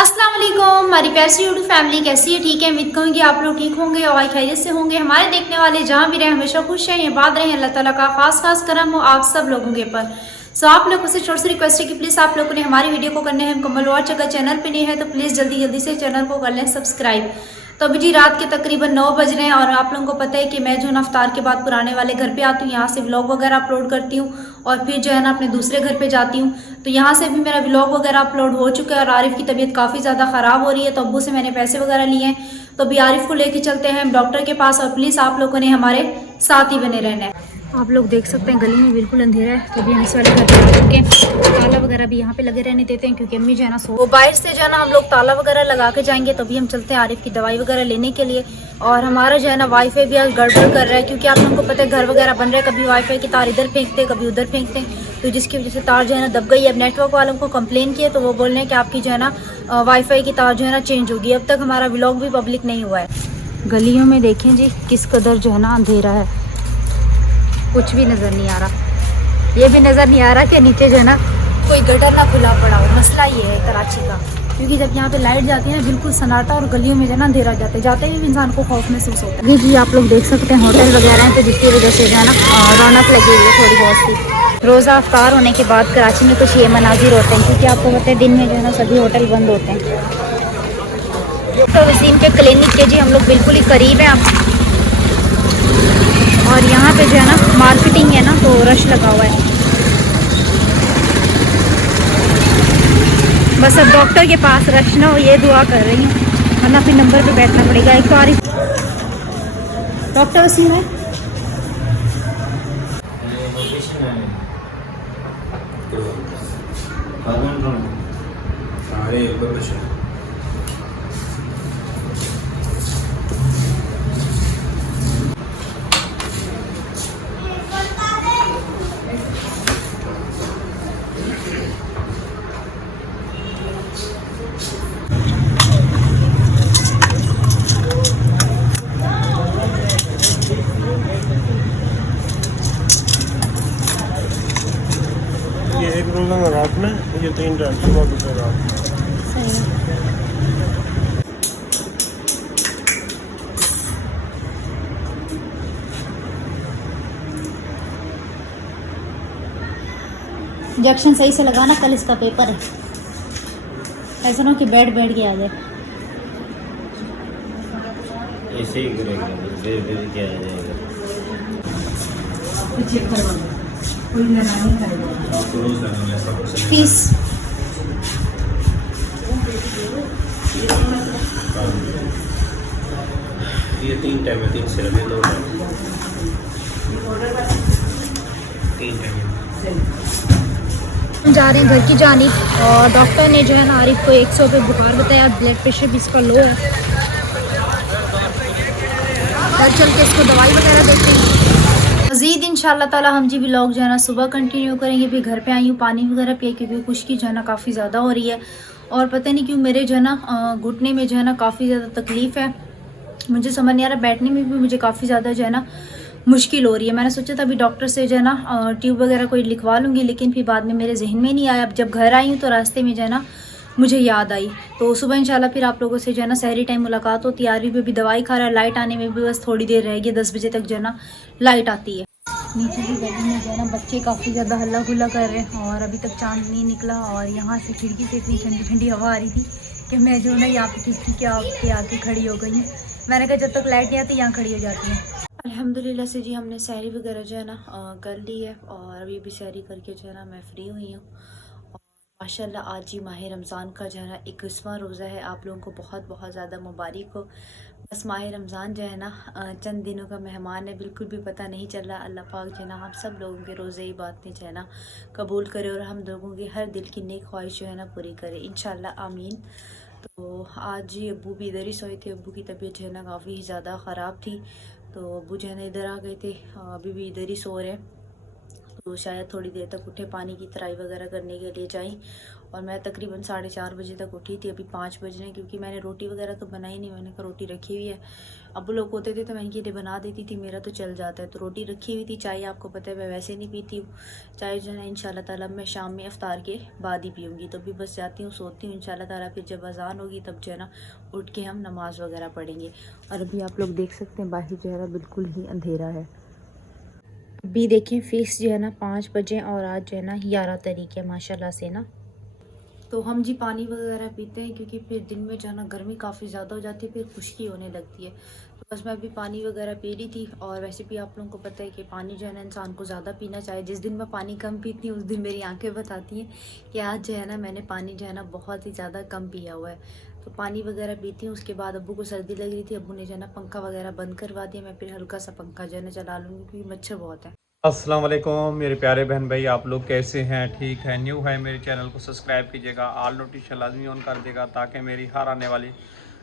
अस्सलाम वालेकुम, हमारी प्यारी सी यूट्यूब फैमिली कैसी है? ठीक है, उम्मीद करूँगी आप लोग ठीक होंगे और खैरियत से होंगे। हमारे देखने वाले जहाँ भी रहे हमेशा खुश रहें, आबाद रहें। अल्लाह ताला का खास करम हो आप सब लोगों के ऊपर। सो आप लोगों से छोटी सी रिक्वेस्ट है कि प्लीज़ आप लोगों ने हमारी वीडियो को करने हैं मुकम्मल वॉच। अगर चैनल पे नहीं है तो प्लीज़ जल्दी जल्दी से चैनल को कर लें सब्सक्राइब। तो अभी जी रात के तकरीबन 9 बज रहे हैं और आप लोगों को पता है कि मैं जो ना अफ्तार के बाद पुराने वाले घर पे आती हूँ, यहाँ से व्लॉग वगैरह अपलोड करती हूँ और फिर जो है ना अपने दूसरे घर पे जाती हूँ। तो यहाँ से भी मेरा व्लॉग वगैरह अपलोड हो चुका है और आरिफ की तबीयत काफ़ी ज़्यादा ख़राब हो रही है, तो अब्बू से मैंने पैसे वगैरह लिए हैं। तो अभी आरिफ को लेके चलते हैं डॉक्टर के पास और प्लीज़ आप लोगों ने हमारे साथ ही बने रहना है। आप लोग देख सकते हैं गली में बिल्कुल अंधेरा है, तो भी हम इस वाले घर पे आ चुके हैं। ताला वगैरह भी यहाँ पे लगे रहने देते हैं क्योंकि अम्मी जो है ना सो, वो बाहर से जो है ना हम लोग ताला वगैरह लगा के जाएंगे। तो भी हम चलते हैं आरिफ की दवाई वगैरह लेने के लिए। और हमारा जो है ना वाईफाई भी गड़बड़ कर रहा है क्योंकि आप लोगों को पता है घर वगैरह बन रहा है, कभी वाईफाई की तार इधर फेंकते कभी उधर फेंकते हैं, तो जिसकी वजह से तार जो है ना दब गई। अब नेटवर्क वालों को कंप्लेन किए तो वो बोल रहे हैं कि आपकी जो है ना वाईफाई की तार जो है ना चेंज होगी। अब तक हमारा व्लॉग भी पब्लिक नहीं हुआ है। गलियों में देखें जी किस कदर जो है ना अंधेरा है, कुछ भी नज़र नहीं आ रहा। ये भी नज़र नहीं आ रहा कि नीचे जो है ना कोई गटर ना खुला पड़ा हो। मसला ये है कराची का, क्योंकि जब यहाँ पे लाइट जाती है ना बिल्कुल सन्नाटा और गलियों में जो है ना अंधेरा जाते ही इंसान को खौफ महसूस होता है। जी आप लोग देख सकते हैं होटल वगैरह हैं, तो जिसकी वजह से जो है ना रौनक लगी हुई है थोड़ी बहुत सी। रोज़ा अफ्तार होने के बाद कराची में कुछ ये मनाजिर होते हैं, क्योंकि आपको पता है दिन में जो है ना सभी होटल बंद होते हैं। तो वसीम के क्लिनिक के जी हम लोग बिल्कुल ही करीब हैं और यहाँ पे जो है ना मार्केटिंग है ना तो रश लगा हुआ है। बस अब डॉक्टर के पास रश ना हो ये दुआ कर रही हूँ, वरना फिर नंबर पे बैठना पड़ेगा। एक तो आरिफ डॉक्टर वसीम है। ये एक रोज़ा रात में, ये 3 टाइम सुबह दोपहर रात। सही है। इंजेक्शन सही से लगाना, कल इसका पेपर है। ऐसा ना हो कि बैठ के आ जाए। ऐसे ही करेगा, धीरे धीरे क्या आ जाएगा। फीस ये 3 टाइम है, 3 सिरप, ये 2 टाइम, 3 टाइम। हम जा रहे हैं घर की जानिब और डॉक्टर ने जो है ना आरिफ को 100 पे बुखार बताया, ब्लड प्रेशर भी इसका लो है। घर चल के इसको दवाई वगैरह देते हैं। मज़ीद इंशाल्लाह ताला हम जी व्लॉग जो है ना सुबह कंटिन्यू करेंगे। फिर घर पे आई हूँ पानी वगैरह पिए क्योंकि खुश्की जो है ना काफ़ी ज़्यादा हो रही है और पता नहीं क्यों मेरे जो है ना घुटने में जो है ना काफ़ी ज़्यादा तकलीफ़ है। मुझे समझ नहीं आ रहा, बैठने में भी मुझे काफ़ी ज़्यादा जो है ना मुश्किल हो रही है। मैंने सोचा था अभी डॉक्टर से जो है ना ट्यूब वगैरह कोई लिखवा लूँगी, लेकिन फिर बाद में मेरे जहन में नहीं आया। अब जब घर आई हूँ तो रास्ते में जो है ना मुझे याद आई। तो सुबह इंशाल्लाह फिर आप लोगों से जो है ना सहरी टाइम मुलाकात होती है। आरवी भी दवाई खा रहा है, लाइट आने में भी बस थोड़ी देर रहेगी, 10 बजे तक जो है ना लाइट आती है। नीचे की गली में जो है ना बच्चे काफ़ी ज़्यादा हल्ला गुल्ला कर रहे हैं और अभी तक चांद नहीं निकला और यहाँ से खिड़की से इतनी ठंडी ठंडी हवा आ रही थी कि मैं जो है ना यहाँ पे खिड़की के आके खड़ी हो गई हूँ। मैंने कहा जब तक लाइट नहीं आती यहाँ खड़ी हो जाती है। अल्हम्दुलिल्लाह से जी हमने सहरी वगैरह जो है ना कर ली है और अभी भी सहरी करके जो है ना मैं फ्री हुई हूँ। और माशाल्लाह आज ही माह रमज़ान का जो है ना 21वां रोज़ा है। आप लोगों को बहुत बहुत ज़्यादा मुबारक हो। बस माह रमज़ान जो है ना चंद दिनों का मेहमान है, बिल्कुल भी पता नहीं चल रहा। अल्लाह पाक जो है ना हम सब लोगों के रोज़े ही बातें जो है ना कबूल करे और हम लोगों की हर दिल की नेक ख्वाहिश जो है ना पूरी करे इंशाल्लाह आमीन। तो आज जी अब्बू भी इधर ही सोए थे। अब्बू की तबीयत जो है ना काफ़ी ज़्यादा ख़राब थी, तो अब्बू जो है ना इधर आ गए थे, अभी भी इधर ही सो रहे हैं। तो शायद थोड़ी देर तक उठे, पानी की तराई वगैरह करने के लिए जाएं। और मैं तकरीबन 4:30 बजे तक उठी थी, अभी 5 बज रहे हैं, क्योंकि मैंने रोटी वगैरह तो बनाई नहीं। मैंने कहा रोटी रखी हुई है, अब लोग होते थे तो मैं इनके लिए बना देती थी, मेरा तो चल जाता है। तो रोटी रखी हुई थी, चाय आपको पता है मैं वैसे नहीं पीती हूँ, चाय जो है ना इंशाल्लाह ताला मैं शाम में इफ्तार के बाद ही पीऊँगी। तो अभी बस जाती हूँ, सोती हूँ इंशाल्लाह ताला, फिर जब अज़ान होगी तब जो है ना उठ के हम नमाज़ वगैरह पढ़ेंगे। और अभी आप लोग देख सकते हैं बाहर जो है ना बिल्कुल ही अंधेरा है। अभी देखें फिक्स जो है ना 5 बजे और आज जो है ना 11 तारीख है माशाल्लाह से ना। तो हम जी पानी वगैरह पीते हैं, क्योंकि फिर दिन में जो है ना गर्मी काफ़ी ज़्यादा हो जाती है, फिर खुश्की होने लगती है। तो बस मैं अभी पानी वगैरह पी रही थी। और वैसे भी आप लोगों को पता है कि पानी जो है ना इंसान को ज़्यादा पीना चाहिए। जिस दिन मैं पानी कम पीती हूँ उस दिन मेरी आंखें बताती हैं कि आज जो है ना मैंने पानी जो है ना बहुत ही ज़्यादा कम पिया हुआ है। तो पानी वगैरह पीती हूँ। उसके बाद अब्बू को सर्दी लग रही थी, अब्बू ने जो है ना पंखा वगैरह बंद करवा दिया। मैं फिर हल्का सा पंखा जो है ना चला लूँगी, क्योंकि मच्छर बहुत है। अस्सलाम वालेकुम मेरे प्यारे बहन भाई, आप लोग कैसे हैं? ठीक है? न्यू है मेरे चैनल को सब्सक्राइब कीजिएगा, ऑल नोटिफिकेशन लाजमी ऑन कर देगा, ताकि मेरी हर आने वाली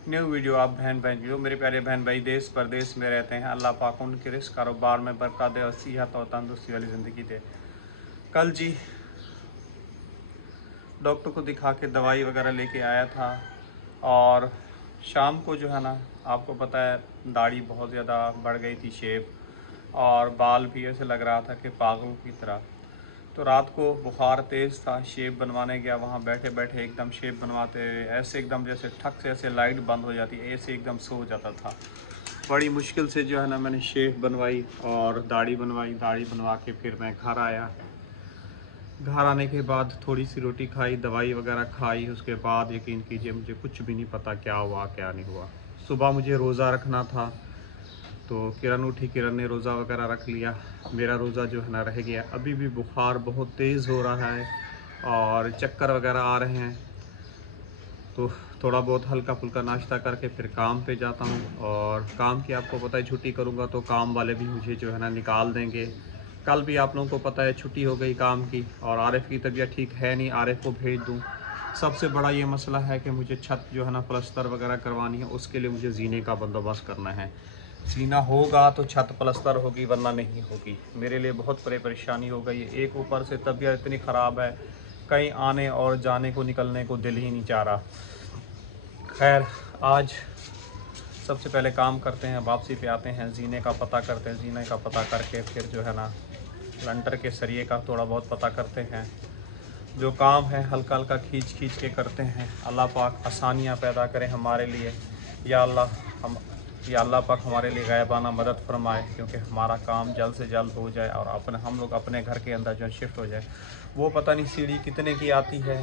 न्यू वीडियो आप बहन जो मेरे प्यारे बहन भाई देश परदेश में रहते हैं, अल्लाह पाक उनके रिस्क कारोबार में बरकत दे और सेहत और तंदुरुस्ती वाली ज़िंदगी दे। कल जी डॉक्टर को दिखा के दवाई वगैरह लेके आया था, और शाम को जो है ना आपको पता है दाढ़ी बहुत ज़्यादा बढ़ गई थी, शेप, और बाल भी ऐसे लग रहा था कि पागलों की तरह। तो रात को बुखार तेज़ था, शेप बनवाने गया, वहाँ बैठे बैठे एकदम शेप बनवाते ऐसे एकदम जैसे ठक से ऐसे लाइट बंद हो जाती है, ऐसे एकदम सो जाता था। बड़ी मुश्किल से जो है ना मैंने शेप बनवाई और दाढ़ी बनवाई। दाढ़ी बनवा के फिर मैं घर आया। घर आने के बाद थोड़ी सी रोटी खाई, दवाई वगैरह खाई। उसके बाद यकीन कीजिए मुझे कुछ भी नहीं पता क्या हुआ क्या नहीं हुआ। सुबह मुझे रोज़ा रखना था, तो किरण उठी, किरण ने रोज़ा वगैरह रख लिया, मेरा रोज़ा जो है ना रह गया। अभी भी बुखार बहुत तेज़ हो रहा है और चक्कर वगैरह आ रहे हैं। तो थोड़ा बहुत हल्का फुल्का नाश्ता करके फिर काम पे जाता हूँ। और काम की आपको पता है छुट्टी करूँगा तो काम वाले भी मुझे जो है ना निकाल देंगे। कल भी आप लोगों को पता है छुट्टी हो गई काम की, और आरिफ की तबीयत ठीक है नहीं, आरिफ को भेज दूँ। सबसे बड़ा ये मसला है कि मुझे छत जो है ना प्लस्तर वगैरह करवानी है, उसके लिए मुझे जीने का बंदोबस्त करना है। जीना होगा तो छत प्लस्तर होगी, वरना नहीं होगी। मेरे लिए बहुत परेशानी हो गई है। एक ऊपर से तबीयत इतनी ख़राब है, कहीं आने और जाने को निकलने को दिल ही नहीं चाह रहा। खैर आज सबसे पहले काम करते हैं, वापसी पे आते हैं, जीने का पता करते हैं। जीने का पता करके फिर जो है ना लंटर के सरिये का थोड़ा बहुत पता करते हैं। जो काम है हल्का हल्का खींच के करते हैं। अल्लाह पाक आसानियाँ पैदा करें हमारे लिए। या अल्लाह पाक हमारे लिए गायबाना मदद फरमाए, क्योंकि हमारा काम जल्द से जल्द हो जाए और हम लोग अपने घर के अंदर जो शिफ्ट हो जाए। वो पता नहीं सीढ़ी कितने की आती है,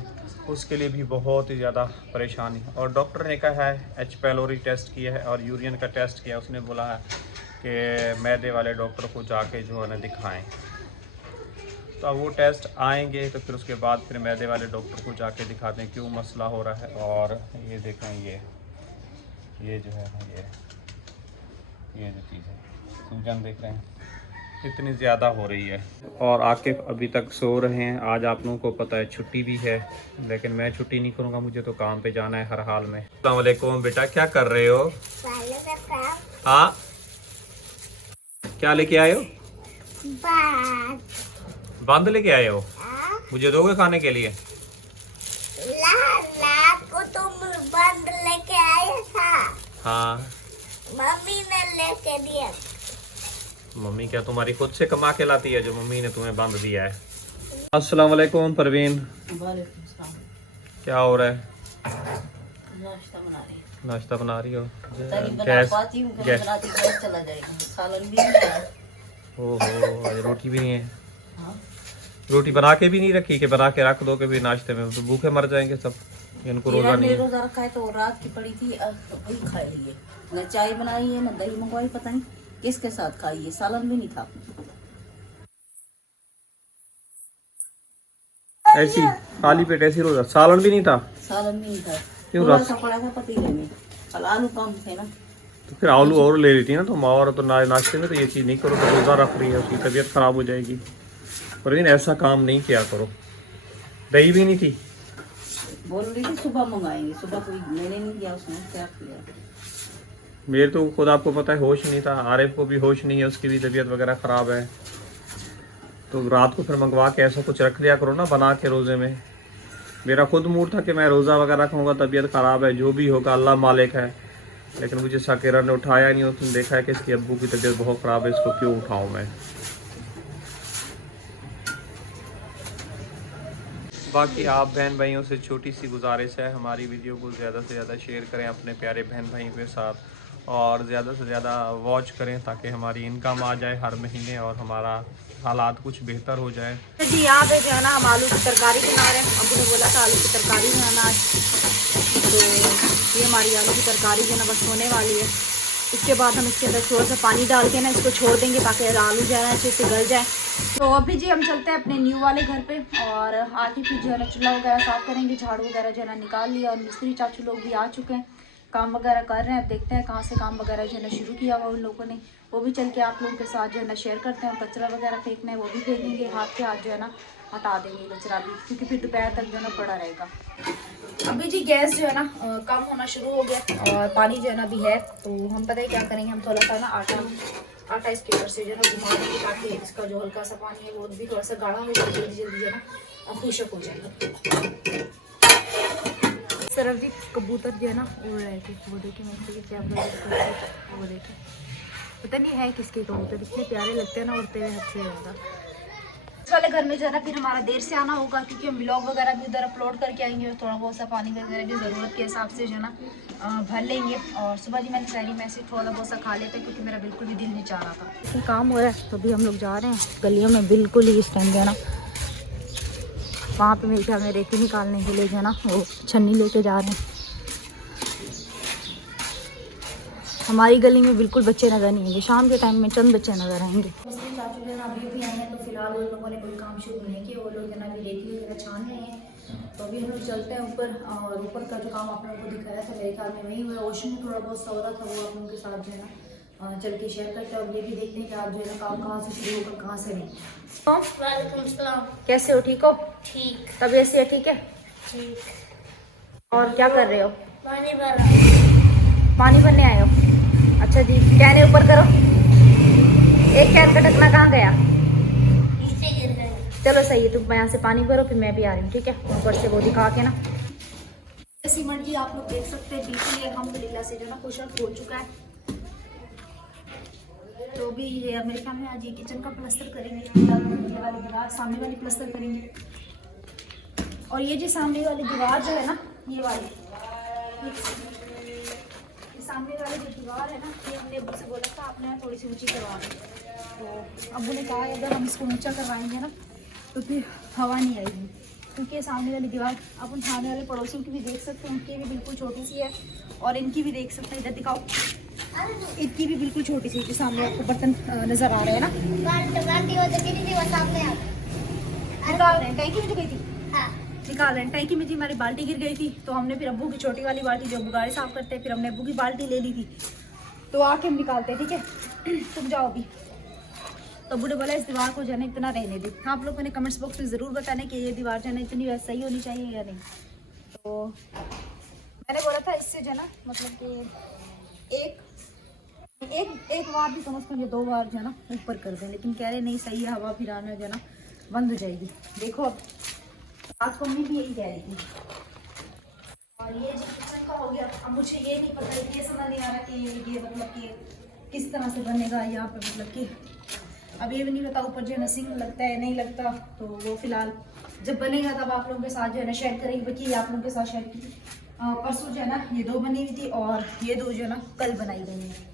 उसके लिए भी बहुत ही ज़्यादा परेशानी है। और डॉक्टर ने कहा है एच पैलोरी टेस्ट किया है और यूरिन का टेस्ट किया। उसने बोला है कि मैदे वाले डॉक्टर को जाके जो है ना दिखाएँ। तो अब वो टेस्ट आएंगे तो फिर उसके बाद फिर मैदे वाले डॉक्टर को जाके दिखाते हैं क्यों मसला हो रहा है। और ये देखें, ये जो है ये जो चीज़ है, सूजन देख रहे हैं इतनी ज़्यादा हो रही है। और आकिफ अभी तक सो रहे हैं। आज आप लोगों को पता है छुट्टी भी है, लेकिन मैं छुट्टी नहीं करूँगा, मुझे तो काम पे जाना है हर हाल में। अस्सलाम वालेकुम बेटा, क्या कर रहे हो? हाँ, क्या लेके आए हो? बंद लेके आए हो? मुझे दोगे खाने के लिए? को तुम बंद लेके आया था। हाँ, मम्मी ने लेके दिया। मम्मी क्या तुम्हारी खुद से कमा के लाती है जो मम्मी ने तुम्हें बंद दिया है? अस्सलाम वालेकुम परवीन, क्या हो रहा है? नाश्ता बना रही हो? गैस चला जाएगा। सालन भी नहीं है। ओहो, आज रोटी भी नहीं है। रोटी बना के भी नहीं रखी कि बना के रख दो कि भी नाश्ते में तो भूखे मर जाएंगे सब। इनको रोजा नहीं है। रोजा रखा है तो रात की पड़ी थी, वही खाई है। न चाय बनाई है न दही मंगवाई, पता नहीं किसके साथ खाई है। सालन भी नहीं था। ऐसी खाली पेट ऐसी रोजा? सालन भी नहीं था? सालन भी नहीं था। क्यों? थोड़ा सा पड़ा था पतीले में, कल आलू कम थे ना। तो फिर आलू और ले लेती ना तुम। और तो नाश्ते में तो ये चीज़ नहीं करो, तो रोज़ा रख रही है, उसकी तबीयत ख़राब हो जाएगी। परवीन ऐसा काम नहीं किया करो। दही भी नहीं थी? बोल रही थी सुबह मंगाएंगे, सुबह कोई मैंने नहीं किया, उसने क्या किया। मेरे तो खुद आपको पता है होश नहीं था, आरिफ को भी होश नहीं है, उसकी भी तबीयत वगैरह ख़राब है। तो रात को फिर मंगवा के ऐसा कुछ रख लिया करो ना बना के रोज़े में। मेरा खुद मूड था कि मैं रोज़ा वगैरह रखूँगा, तबीयत ख़राब है, जो भी होगा अल्लाह मालिक है, लेकिन मुझे शाकिरा ने उठाया नहीं। उसने देखा है कि इसकी अब्बू की तबीयत बहुत ख़राब है, इसको क्यों उठाऊँ मैं। बाकी आप बहन भाइयों से छोटी सी गुजारिश है, हमारी वीडियो को ज़्यादा से ज़्यादा शेयर करें अपने प्यारे बहन भाइयों के साथ, और ज़्यादा से ज़्यादा वॉच करें ताकि हमारी इनकम आ जाए हर महीने और हमारा हालात कुछ बेहतर हो जाए। जी यहाँ पे जो है ना हम आलू की तरकारी बना रहे हैं। अबू ने बोला था आलू की तरकारी बनाना आज, तो ये हमारी आलू की तरकारी जो है ना बस होने वाली है। इसके बाद हम इसके अंदर थोड़ा सा पानी डाल के ना इसको छोड़ देंगे ताकि आलू जो है ना अच्छे से गल जाए। तो अभी जी हम चलते हैं अपने न्यू वाले घर पे और आके फिर जो है ना चूल्हा वगैरह साफ़ करेंगे, झाड़ू वगैरह जो है ना निकाल लिया, और मिस्त्री चाचू लोग भी आ चुके हैं, काम वगैरह कर रहे हैं। अब देखते हैं कहाँ से काम वगैरह जो है ना शुरू किया हुआ उन लोगों ने, वो भी चल के आप लोगों के साथ जो है ना शेयर करते हैं। कचरा वगैरह फेंकना है वो भी फेंकेंगे, हाथ के हाथ जो है ना हटा देंगे कचरा भी, क्योंकि फिर दोपहर तक जो है ना पड़ा रहेगा। अभी जी गैस जो है ना कम होना शुरू हो गया और पानी जो है ना अभी है, तो हम पता है क्या करेंगे, हम थोड़ा सा ना आटा इसके ऊपर से जो है ना घुमा देंगे ताकि इसका जो हल्का सा पानी है वो भी थोड़ा सा गाढ़ा हो जाए, जल्दी जल्दी जो है ना खुशक हो जाएगा। सरवजीत कबूतर जो है ना उड़ रहे थे, वो देखे मैं क्या वो देखे, पता नहीं है किसके कबूतर, इतने प्यारे लगते हैं ना उड़ते हुए हद से ज़्यादा। इस वाले घर में जो है ना फिर हमारा देर से आना होगा, क्योंकि हम व्लॉग वगैरह भी उधर अपलोड करके आएंगे और थोड़ा बहुत सा पानी वगैरह भी ज़रूरत के हिसाब से जो है ना भर लेंगे। और सुबह जी मैंने सहरी में से थोड़ा बहुत सा खा लेते क्योंकि मेरा बिल्कुल भी दिल नहीं चाह रहा था। इसमें काम हो रहा है तो अभी हम लोग जा रहे हैं गलियों में, बिल्कुल ही इस टाइम जो है ना वहाँ पे मेरे ख्याल में रेती निकालने के लिए जो है ना वो छन्नी लेके जा रहे हैं। हमारी गली में बिल्कुल बच्चे नज़र नहीं आएंगे, शाम के टाइम में चंद बच्चे नज़र आएंगे। चाचू जो है ना अभी भी आए हैं, तो फिलहाल उन लोगों ने कोई काम शुरू नहीं किया, वो लोग जो है ना अभी रेती वगैरह छान रहे हैं। तो अभी हम लोग चलते हैं ऊपर, और ऊपर का जो काम आप लोगों को दिखाया था मेरे ख्याल में वही हुआ। ओशन में थोड़ा बहुत सौदा था, वो आप लोगों के साथ जो है ना चल के शेयर करते हैं, और ये भी देखते हैं कि आप जो है ना काम कहाँ से शुरू होकर कहाँ से नहीं। वालेकुम सलाम। कैसे हो, ठीक हो? ठीक तबीयत से ठीक है? ठीक। और क्या कर रहे हो? पानी भर रहा। पानी भरने आए हो? अच्छा जी, कैन ऊपर करो। एक कैन का ढकना कहाँ गया? नीचे गिर गए। चलो सही है, तुम यहाँ से पानी भरो, फिर मैं भी आ रही हूँ, ठीक है? ऊपर से वो दिखा के ना। सीमेंट जी आप लोग देख सकते हैं बिल्कुल ही अल्हम्दुलिल्लाह से जो ना खुशक हो चुका है। तो भी मेरे ख्याल में आज ये किचन का प्लास्टर करेंगे, ये वाली दीवार सामने वाली प्लास्टर करेंगे, और ये जी सामने वाली दीवार जो है ना ये वाली सामने वाली जो दीवार है ना, ये हमने अब्बू से बोला था आपने थोड़ी सी ऊंची करवा दी। तो अब्बू ने कहा अगर हम इसको ऊंचा करवाएंगे ना तो फिर हवा नहीं आएगी, क्योंकि सामने वाली दीवार अपन सामने वाले पड़ोसियों की भी देख सकते हैं, उनकी भी बिल्कुल छोटी सी है, और इनकी भी देख सकते हैं, इधर दिखाओ, इनकी भी बिल्कुल छोटी सी, जो सामने आपको बर्तन नजर आ रहे हैं ना, निकाल रहे हैं। टैंकी में जो गई थी निकाल रहे हैं, टैंकी में जी हमारी बाल्टी गिर गई थी, तो हमने फिर अब्बू की छोटी वाली बाल्टी जो गाड़ी साफ करते हैं, फिर हमने अब्बू की बाल्टी ले ली थी, तो आके हम निकालते हैं, ठीक है? तुम जाओ अभी। तो अब्बू ने बोला इस दीवार को जो है ना इतना रहने दे। आप लोगों ने कमेंट्स बॉक्स में ज़रूर बताना कि ये दीवार जो है ना इतनी सही होनी चाहिए या नहीं। तो मैंने बोला था इससे जो है ना मतलब कि एक बार भी कम से कम 2 बार जो है ना ऊपर कर दें, लेकिन कह रहे नहीं सही है, हवा फिर आना जो है ना बंद हो जाएगी। देखो अब आज को मम्मी भी यही कह रही थी। और ये जो किचन का हो गया, अब मुझे ये नहीं पता, ये समझ नहीं आ रहा कि ये मतलब कि किस तरह से बनेगा यहाँ पे, मतलब कि अब ये भी नहीं पता ऊपर जो है ना सिंक लगता है नहीं लगता, तो वो फिलहाल जब बनेगा तब आप लोगों के साथ जो है ना शेयर करेंगे। बाकी आप लोगों के साथ शेयर की परसों जो है ना ये 2 बनी हुई थी, और ये 2 जो है ना कल बनाई गई है।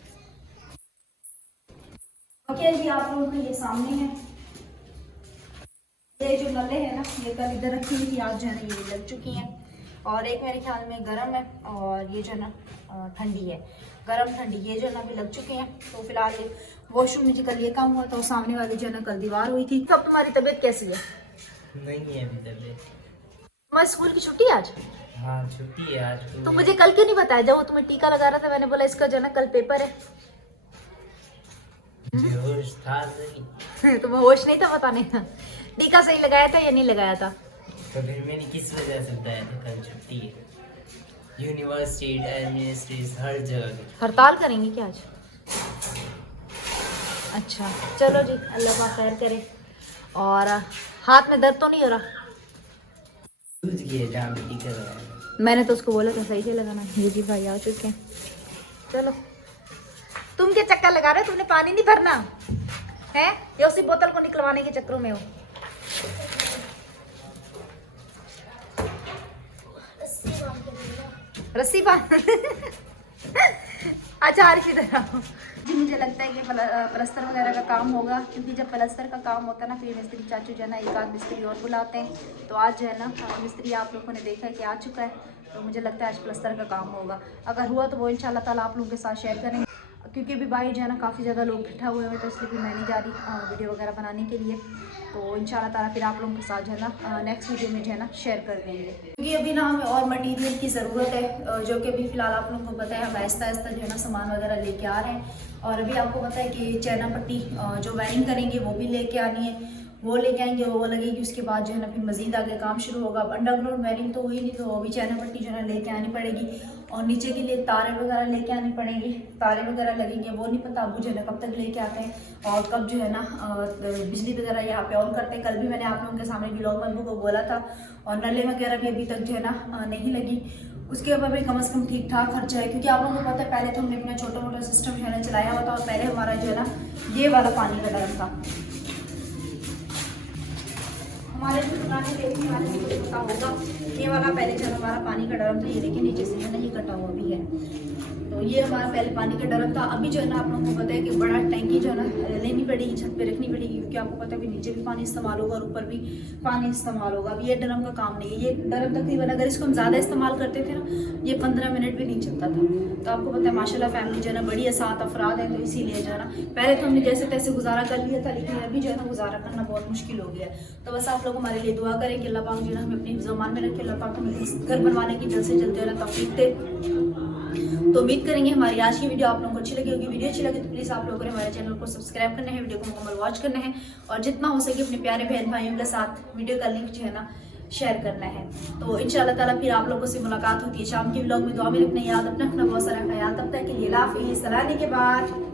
ओके जी, आप लोगों के ये सामने है, ये जो नले हैं ना ये कल इधर रखी हुई थी, आज जो है ना ये लग चुकी हैं, और एक मेरे ख्याल में गर्म है और ये जो है ना ठंडी है, गर्म ठंडी ये जो है ना अभी लग चुके हैं। तो फिलहाल वॉशरूम में जो कल ये काम हुआ था, और सामने वाली जो है ना कल दीवार हुई थी। तो अब तुम्हारी तबीयत कैसी है? नहीं है अभी तबीयत। तुम्हारे स्कूल की छुट्टी आज? हाँ छुट्टी है आज। तो मुझे कल क्यों नहीं बताया? जब वो तुम्हें टीका लगा रहा था मैंने बोला इसका जो है ना कल पेपर है। होश था नहीं। तुम्हें होश नहीं था बताने का? टीका सही लगाया था या नहीं लगाया था? तो फिर मैंने किस वजह से बताया था कल छुट्टी है? यूनिवर्सिटी एडमिनिस्ट्रेशन हर जगह हड़ताल करेंगे क्या आज? अच्छा चलो जी, अल्लाह पाक खैर करे। और हाथ में दर्द तो नहीं हो रहा? सूझ गई है, जहाँ भी टीका लगाया। मैंने तो उसको बोला था सही से लगाना। ये जी भाई आ चुके हैं। चलो, तुम क्या चक्कर लगा रहे हो? तुमने पानी नहीं भरना है या उसी बोतल को निकलवाने के चक्करों में हो? रस्सी बांध अच्छा आरिश इधर आओ जी। मुझे लगता है कि प्लस्तर वगैरह का काम होगा, क्योंकि जब प्लस्तर का काम होता है ना फिर मिस्त्री चाचू जो है ना एक आध मिस्त्री और बुलाते हैं। तो आज जो है ना मिस्त्री आप लोगों ने देखा है कि आ चुका है, तो मुझे लगता है आज प्लस्तर का काम होगा। अगर हुआ तो वो इंशाल्लाह ताला आप लोगों के साथ शेयर करेंगे, क्योंकि अभी भाई जो है ना काफ़ी ज़्यादा लोग इकट्ठा हुए हैं, तो इसलिए भी मैं नहीं जा रही वीडियो वगैरह बनाने के लिए। तो इंशाल्लाह ताला फिर आप लोगों के साथ जो है ना नेक्स्ट वीडियो में जो है ना शेयर कर देंगे, क्योंकि अभी ना हमें और मटेरियल की ज़रूरत है, जो कि अभी फ़िलहाल आप लोगों को पता है हम आहिस्ता आहिस्ता जो है ना सामान वगैरह लेके आ रहे हैं। और अभी आपको पता है कि चैना पट्टी जो वायरिंग करेंगे वो भी लेके आनी है, वो लेके आएंगे, वो लगेगी। उसके बाद जो है ना फिर मज़ीद आगे काम शुरू होगा। अब अंडरग्राउंड वायरिंग तो हुई नहीं, तो अभी चैना पट्टी जो है ना लेके आनी पड़ेगी, और नीचे के लिए तारे वगैरह लेके आनी पड़ेंगी, तारे वगैरह लगेंगे। वो नहीं पता अबू जो है ना कब तक लेके आते हैं और कब जो है ना बिजली वगैरह यहाँ पे ऑन करते हैं। कल भी मैंने आप लोगों के सामने व्लॉग में अबू को बोला था, और नले वगैरह भी अभी तक जो है ना नहीं लगी। उसके ऊपर भी कम से कम ठीक ठाक खर्चा है, क्योंकि आप लोगों को पता है पहले तो हमने अपना छोटा मोटा सिस्टम जो है ना चलाया हुआ था, और पहले हमारा जो है ना ये वाला पानी का डर था। हमारे जो पुराने देखने वाले को पता होगा, ये वाला पहले जब हमारा पानी का डरम था, ये देखिए नीचे से है ना ये कटा हुआ भी है, तो ये हमारा पहले पानी का डरम था। अभी जो है ना आप लोगों को पता है कि बड़ा टैंकी जो है ना लेनी पड़ेगी, छत पे रखनी पड़ेगी, क्योंकि आपको पता है भी नीचे भी पानी इस्तेमाल होगा और ऊपर भी पानी इस्तेमाल होगा। अब ये डरम का काम नहीं है, ये डरम तकरीबन अगर इसको हम ज़्यादा इस्तेमाल करते थे ना ये 15 मिनट भी नहीं चलता था। तो आपको पता है माशाल्लाह फैमिली जो है ना बड़ी है, 7 अफराद हैं, तो इसीलिए जो है ना पहले तो हमने जैसे तैसे गुजारा कर लिया था, लेकिन अभी जो है ना गुजारा करना बहुत मुश्किल हो गया। तो बस आप लोग हमारे लिए दुआ करें कि अल्लाह पाक जो है हमें अपने ज़मान में रखे, अल्लाह पाक हमें इस घर बनवाने की जल्द से जल्द जो है ना तौफीक दे। तो उम्मीद करेंगे हमारी आज की वीडियो आप लोगों को अच्छी लगी होगी। वीडियो अच्छी लगी तो प्लीज़ आप लोगों ने हमारे चैनल को सब्सक्राइब करना है, वीडियो को मुकम्मल वॉच करना है, और जितना हो सके अपने प्यारे बहन भाइयों के साथ वीडियो का लिंक जो है ना शेयर करना है। तो इंशाल्लाह ताला फिर आप लोगों से मुलाकात होती है शाम के व्लॉग में। दुआ में रखना याद, अपना बहुत सारा ख्याल। तब तक के लिए अल्लाह हाफिज़, सलाह के बाद।